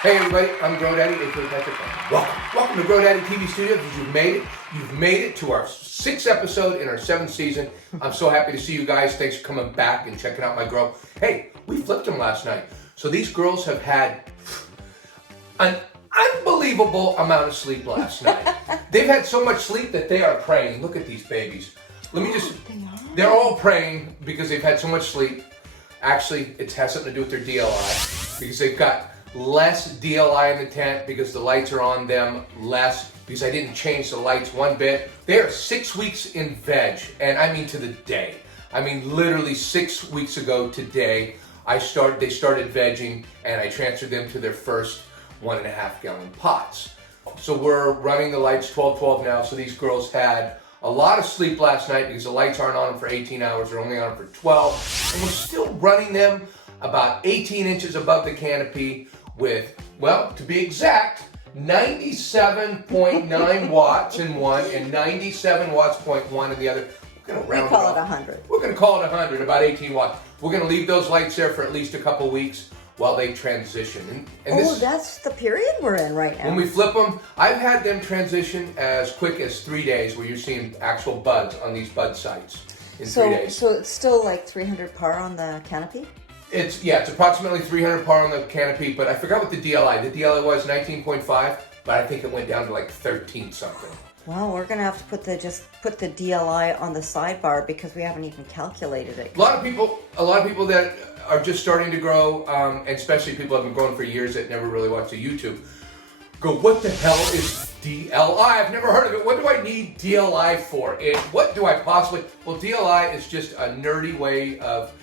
Hey everybody, I'm GoDaddy, Welcome to GoDaddy TV Studios. You've made it. You've made it to our 6th episode in our 7th season. I'm so happy to see you guys. Thanks for coming back and checking out my grow. Hey, we flipped them last night. So these girls have had an unbelievable amount of sleep last night. They've had so much sleep that they are praying. Look at these babies. They're all praying because they've had so much sleep. Actually, it has something to do with their DLI because they've got less DLI in the tent because the lights are on them less because I didn't change the lights one bit. They are 6 weeks in veg, and I mean to the day. I mean literally 6 weeks ago today, they started vegging and I transferred them to their first 1.5 gallon pots. So we're running the lights 12-12 now, so these girls had a lot of sleep last night because the lights aren't on them for 18 hours, they're only on them for 12. And we're still running them about 18 inches above the canopy with, well, to be exact, 97.9 watts in one and 97 watts point one in the other. We're going to round it call it 100. We're going to call it 100, about 18 watts. We're going to leave those lights there for at least a couple weeks while they transition. And That's the period we're in right now. When we flip them, I've had them transition as quick as 3 days where you're seeing actual buds on these bud sites in 3 days. So it's still like 300 par on the canopy? It's approximately 300 par on the canopy, but I forgot what the DLI. The DLI was 19.5, but I think it went down to like 13 something. Well, we're gonna have to put the DLI on the sidebar because we haven't even calculated it. A lot of people that are just starting to grow, and especially people who have been growing for years that never really watch the YouTube, go, what the hell is DLI? I've never heard of it. What do I need DLI for? What do I possibly? Well, DLI is just a nerdy way of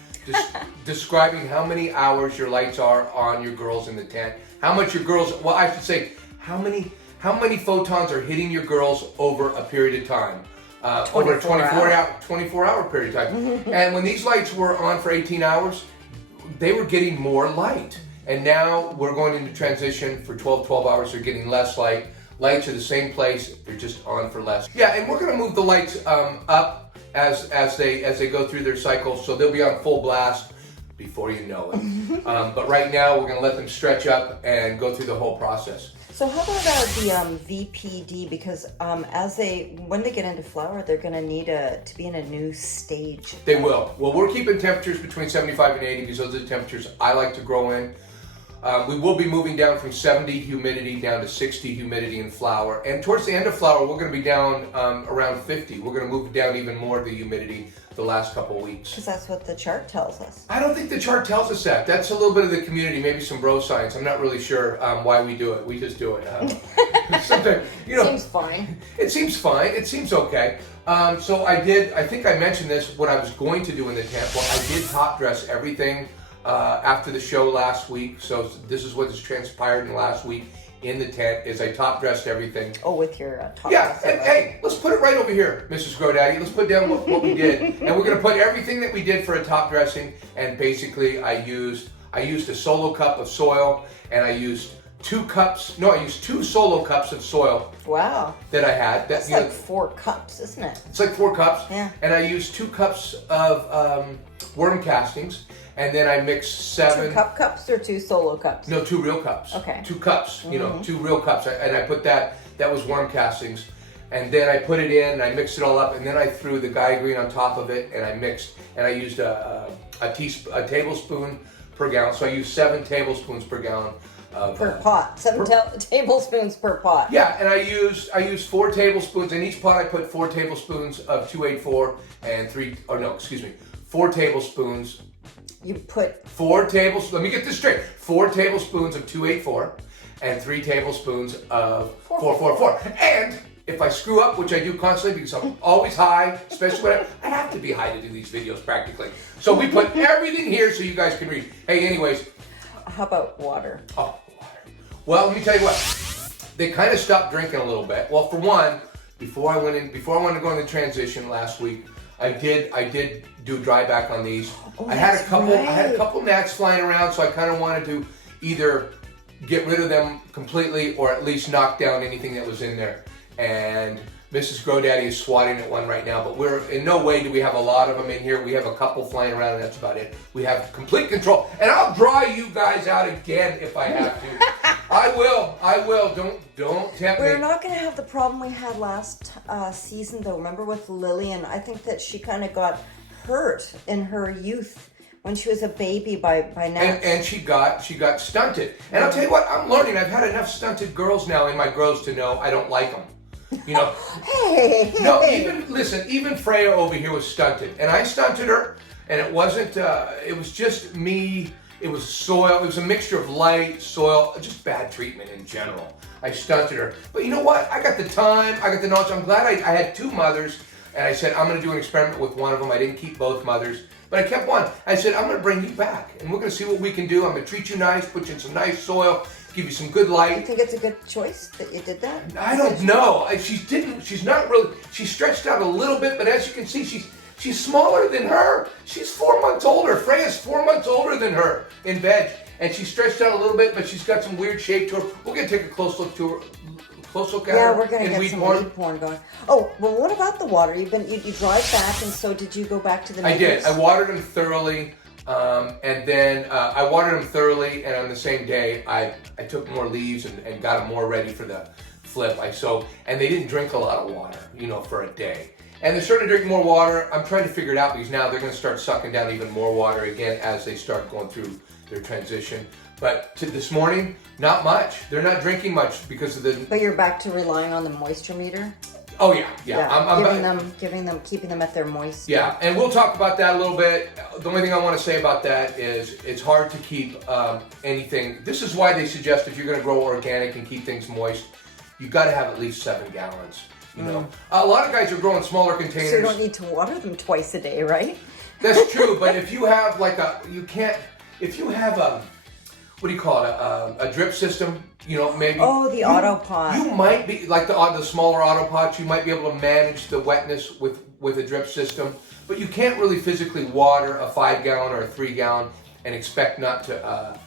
describing how many hours your lights are on your girls in the tent. How much your girls, well, I should say, how many photons are hitting your girls over a period of time. Over a 24-hour period of time. And when these lights were on for 18 hours, they were getting more light. And now we're going into transition for 12 hours. They're getting less light. Lights are the same place. They're just on for less. Yeah, and we're going to move the lights up as they go through their cycle, so they'll be on full blast before you know it. But right now, we're going to let them stretch up and go through the whole process. So how about the VPD? Because when they get into flower, they're going to need to be in a new stage. They will. Well, we're keeping temperatures between 75 and 80 because those are the temperatures I like to grow in. We will be moving down from 70 humidity down to 60 humidity in flower. And towards the end of flower, we're going to be down around 50. We're going to move down even more the humidity the last couple of weeks. Because that's what the chart tells us. I don't think the chart tells us that. That's a little bit of the community, maybe some bro science. I'm not really sure why we do it. We just do it. Sometimes, Seems fine. It seems fine. It seems okay. So I think I mentioned this, what I was going to do in the tent. Well, I did top dress everything after the show last week. So this is what has transpired in the last week in the tent is I top dressed everything. Oh, with your top dress. Yeah, hey, let's put it right over here, Mrs. GoDaddy. Let's put down what we did. And we're going to put everything that we did for a top dressing. And basically I used a solo cup of soil and I used two solo cups of soil. Wow. That I had. That's like 4 cups, isn't it? It's like 4 cups. Yeah. And I used 2 cups of worm castings. And then I mixed 7... 2 cups or 2 solo cups? No, 2 real cups. Okay. 2 cups, 2 real cups. And I put that was worm castings. And then I put it in, and I mixed it all up, and then I threw the Guy Green on top of it, and I mixed, and I used a tablespoon per gallon. So I used 7 tablespoons per gallon. Per pot. 7 tablespoons per pot. Yeah, and I used 4 tablespoons. In each pot I put 4 tablespoons of 284 and 4 tablespoons. You put 4 tablespoons, let me get this straight. 4 tablespoons of 284 and 3 tablespoons of 444. And if I screw up, which I do constantly because I'm always high, especially when I have to be high to do these videos practically. So we put everything here so you guys can read. Hey, anyways. How about water? Oh, water. Well, let me tell you what. They kind of stopped drinking a little bit. Well, for one, before I wanted to go in the transition last week, I did do dry back on these. Oh, I had a couple gnats flying around, so I kind of wanted to either get rid of them completely or at least knock down anything that was in there. And Mrs. GoDaddy is swatting at one right now, but we're in no way do we have a lot of them in here. We have a couple flying around, and that's about it. We have complete control, and I'll dry you guys out again if I have to. I will. Don't tempt me. We're not going to have the problem we had last season, though. Remember with Lillian? I think that she kind of got hurt in her youth when she was a baby by GNATS. And she got stunted. And I'll tell you what, I'm learning. I've had enough stunted girls now in my grows to know I don't like them. You know. Hey. No, even Freyja over here was stunted, and I stunted her, and it wasn't. It was just me. It was soil. It was a mixture of light, soil, just bad treatment in general. I stunted her. But you know what? I got the time. I got the knowledge. I'm glad I had two mothers, and I said, I'm going to do an experiment with one of them. I didn't keep both mothers, but I kept one. I said, I'm going to bring you back, and we're going to see what we can do. I'm going to treat you nice, put you in some nice soil, give you some good light. You think it's a good choice that you did that? I don't know. She's not really, she stretched out a little bit, but as you can see, she's smaller than her. She's 4 months older. Freyja's 4 months older than her in veg. And she stretched out a little bit, but she's got some weird shape to her. We're going to take a close look at her. Yeah, we're going to get some weed porn going. Oh, well, what about the water? You drive back, and so did you go back to the neighbors? I did. I watered them thoroughly. And then I watered them thoroughly, and on the same day, I took more leaves and got them more ready for the flip. And they didn't drink a lot of water, for a day. And they're starting to drink more water. I'm trying to figure it out because now they're going to start sucking down even more water again as they start going through their transition. But this morning, not much. They're not drinking much because of the... But you're back to relying on the moisture meter? Oh, yeah. Keeping them at their moist. Yeah, and we'll talk about that a little bit. The only thing I want to say about that is it's hard to keep anything. This is why they suggest if you're going to grow organic and keep things moist, you've got to have at least 7 gallons. A lot of guys are growing smaller containers. So you don't need to water them twice a day, right? That's true, but if you have what do you call it, a drip system, maybe. Oh, the auto pot. You might be, like the smaller auto pots, you might be able to manage the wetness with a drip system, but you can't really physically water a 5 gallon or a 3 gallon and expect not to,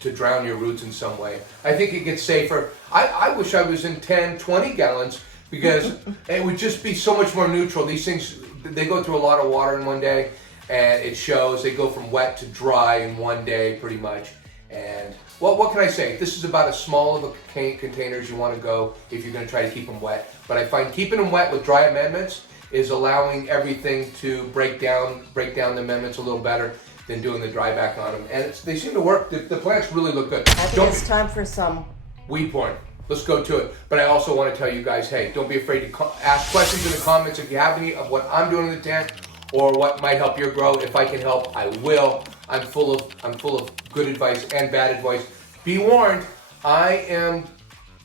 to drown your roots in some way. I think it gets safer. I wish I was in 10, 20 gallons because it would just be so much more neutral. These things, they go through a lot of water in one day, and it shows. They go from wet to dry in one day, pretty much. And well, what can I say? This is about as small of a container as you want to go if you're going to try to keep them wet. But I find keeping them wet with dry amendments is allowing everything to break down the amendments a little better than doing the dry back on them. And they seem to work. The plants really look good. I think it's time for some weed porn. Let's go to it. But I also want to tell you guys, hey, don't be afraid to ask questions in the comments if you have any of what I'm doing in the tent or what might help your grow. If I can help, I will. I'm full of good advice and bad advice. Be warned,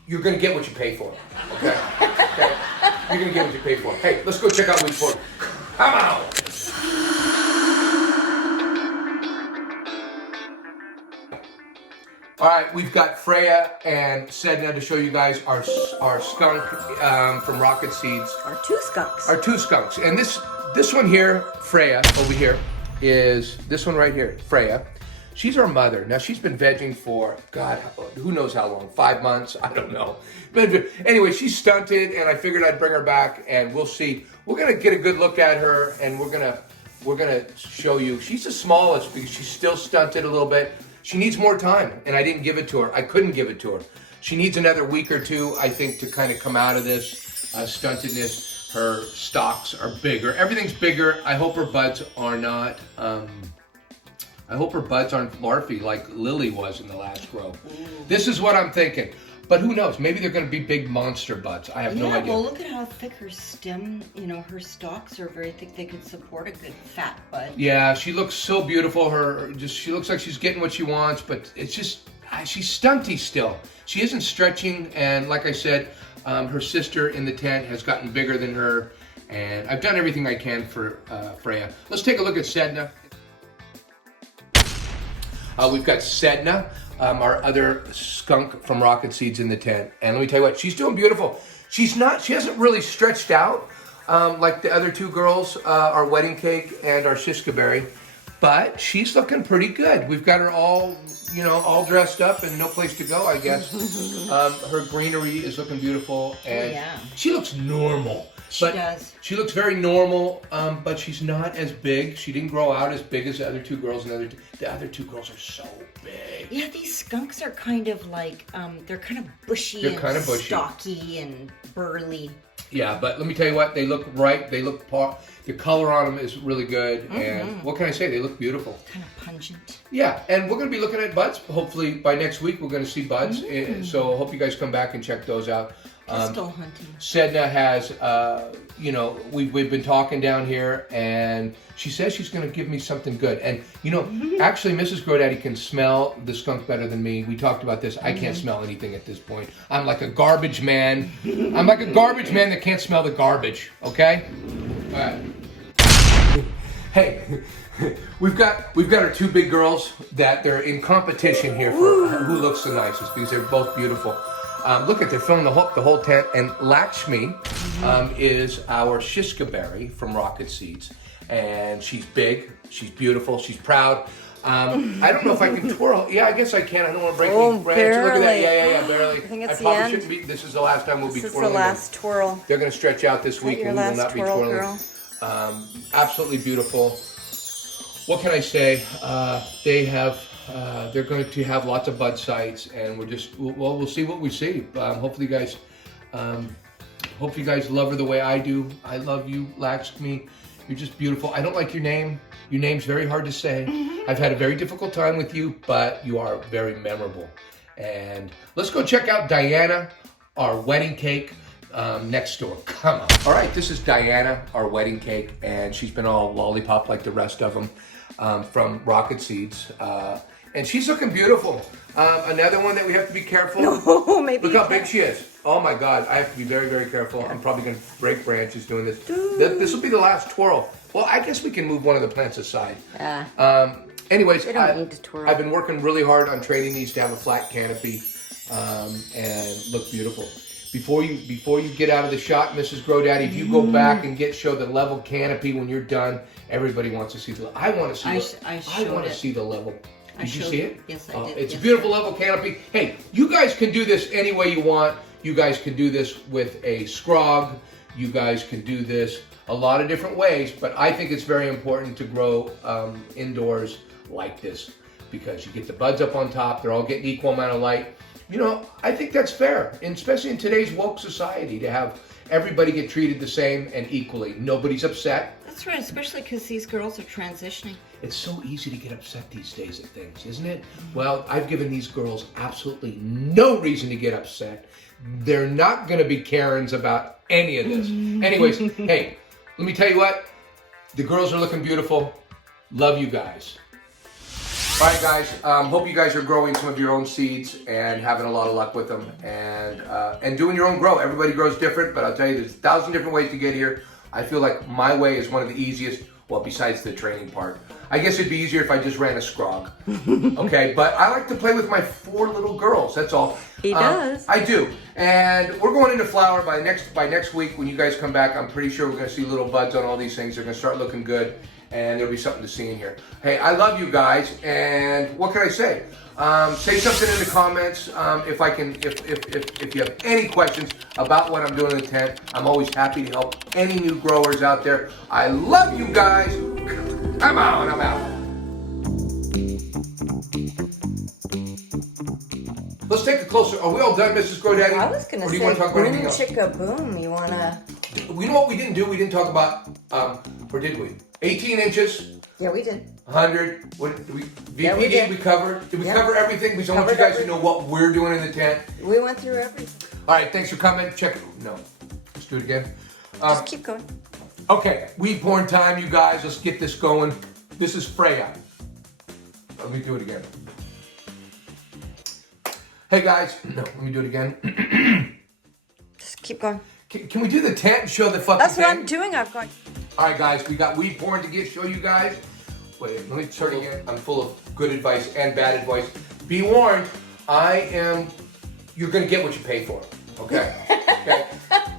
you're going to get what you pay for. Okay? Okay? You're going to get what you pay for. Hey, let's go check out weed porn. Come on! All right, we've got Freyja and Sedna to show you guys our skunk from Rocket Seeds. Our two skunks. Our two skunks. And this one here, Freyja, over here, is this one right here, Freyja. She's our mother. Now, she's been vegging for, God, who knows how long, 5 months? I don't know. But anyway, she's stunted, and I figured I'd bring her back, and we'll see. We're going to get a good look at her, and we're gonna show you. She's the smallest because she's still stunted a little bit. She needs more time, and I didn't give it to her. I couldn't give it to her. She needs another week or two, I think, to kind of come out of this stuntedness. Her stalks are bigger. Everything's bigger. I hope her buds are not. I hope her buds aren't larvae like Lily was in the last grow. This is what I'm thinking. But who knows? Maybe they're going to be big monster buds. I have no idea. Well, look at how thick her stem, her stalks are very thick. They could support a good fat bud. Yeah, she looks so beautiful. She looks like she's getting what she wants, but it's just, she's stunty still. She isn't stretching, and like I said, her sister in the tent has gotten bigger than her, and I've done everything I can for Freyja. Let's take a look at Sedna. We've got Sedna, our other skunk from Rocket Seeds in the tent. And let me tell you what, she's doing beautiful. She hasn't really stretched out like the other two girls, our wedding cake and our Shiskaberry, but she's looking pretty good. We've got her all dressed up and no place to go, I guess. Her greenery is looking beautiful, and she looks normal. She does. She looks very normal, but she's not as big. She didn't grow out as big as the other two girls. And the other two girls are so big. Yeah, these skunks are kind of like, they're kind of bushy stocky and burly. Yeah, but let me tell you what, they look right. They look the color on them is really good. And what can I say? They look beautiful. Kind of pungent. Yeah, and we're going to be looking at buds. Hopefully by next week we're going to see buds. So I hope you guys come back and check those out. Pistol hunting. Sedna has, we've been talking down here, and she says she's going to give me something good. And, actually, Mrs. GoDaddy can smell the skunk better than me. We talked about this. I can't smell anything at this point. I'm like a garbage man. I'm like a garbage man that can't smell the garbage, okay? All right. Hey, we've got our two big girls that they're in competition here for who looks the nicest because they're both beautiful. Look at, they're filling the whole tent. And Lakshmi is our Shiskaberry from Rocket Seeds. And she's big, she's beautiful, she's proud. I don't know if I can twirl. Yeah, I guess I can. I don't want to break any branches. Barely. Look at that. Yeah, barely. I think it's probably the end. shouldn't be. This is the last time we'll be twirling. This is the last twirl. They're going to stretch out this week and we will not be twirling. Girl. Absolutely beautiful. What can I say? They're going to have lots of bud sites, and we'll see what we see. Hopefully, you guys love her the way I do. I love you, Lakshmi. You're just beautiful. I don't like your name. Your name's very hard to say. I've had a very difficult time with you, but you are very memorable. And let's go check out Diana, our wedding cake, next door. Come on. All right, this is Diana, our wedding cake, and she's been all lollipop like the rest of them from Rocket Seeds. And she's looking beautiful. Another one that we have to be careful. No, maybe. Look how big she is. Oh my God, I have to be very, very careful. Yeah. I'm probably going to break branches doing this. This will be the last twirl. Well, I guess we can move one of the plants aside. Yeah. Anyways, we don't need to twirl. I've been working really hard on training these to have a flat canopy and look beautiful. Before you get out of the shot, Mrs. GoDaddy, if you go back and show the level canopy when you're done, everybody wants to see the. I want to see. I want to see the level. Did you see it? Yes, I did. It's a beautiful level canopy. Hey, you guys can do this any way you want. You guys can do this with a scrog. You guys can do this a lot of different ways, but I think it's very important to grow indoors like this because you get the buds up on top. They're all getting equal amount of light. I think that's fair, and especially in today's woke society, to have everybody get treated the same and equally. Nobody's upset. That's right, especially because these girls are transitioning. It's so easy to get upset these days at things, isn't it? Well, I've given these girls absolutely no reason to get upset. They're not going to be Karens about any of this. Anyways, hey, let me tell you what. The girls are looking beautiful. Love you guys. All right, guys. Hope you guys are growing some of your own seeds and having a lot of luck with them and doing your own grow. Everybody grows different, but I'll tell you, there's 1,000 different ways to get here. I feel like my way is one of the easiest. Well, besides the training part. I guess it'd be easier if I just ran a scrog. Okay, but I like to play with my 4 little girls. That's all. He does. I do. And we're going into flower by next week when you guys come back. I'm pretty sure we're going to see little buds on all these things. They're going to start looking good. And there'll be something to see in here. Hey, I love you guys. And what can I say? Say something in the comments if you have any questions about what I'm doing in the tent. I'm always happy to help any new growers out there. I love you guys. Come on, I'm out. Let's take a closer. Are we all done, Mrs. GoDaddy? I was going to say, boom, chicka, boom. You want to... You know what we didn't do? We didn't talk about, or did we? 18 inches. Yeah, we did. 100. What did we? VPD, yeah, we did. We covered. Did we cover everything? We just want you guys to know what we're doing in the tent. We went through everything. All right, thanks for coming. Check it. No. Let's do it again. Just keep going. Okay, weed porn time, you guys. Let's get this going. This is Freyja. Let me do it again. Hey, guys. No, let me do it again. Just keep going. Can we do the tent and show the fucking That's tent? what I'm doing. I've got... All right, guys. We got weed porn to show you guys. Wait, let me start again. I'm full of good advice and bad advice. Be warned, you're going to get what you pay for. Okay? Okay?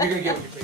You're going to get what you pay for.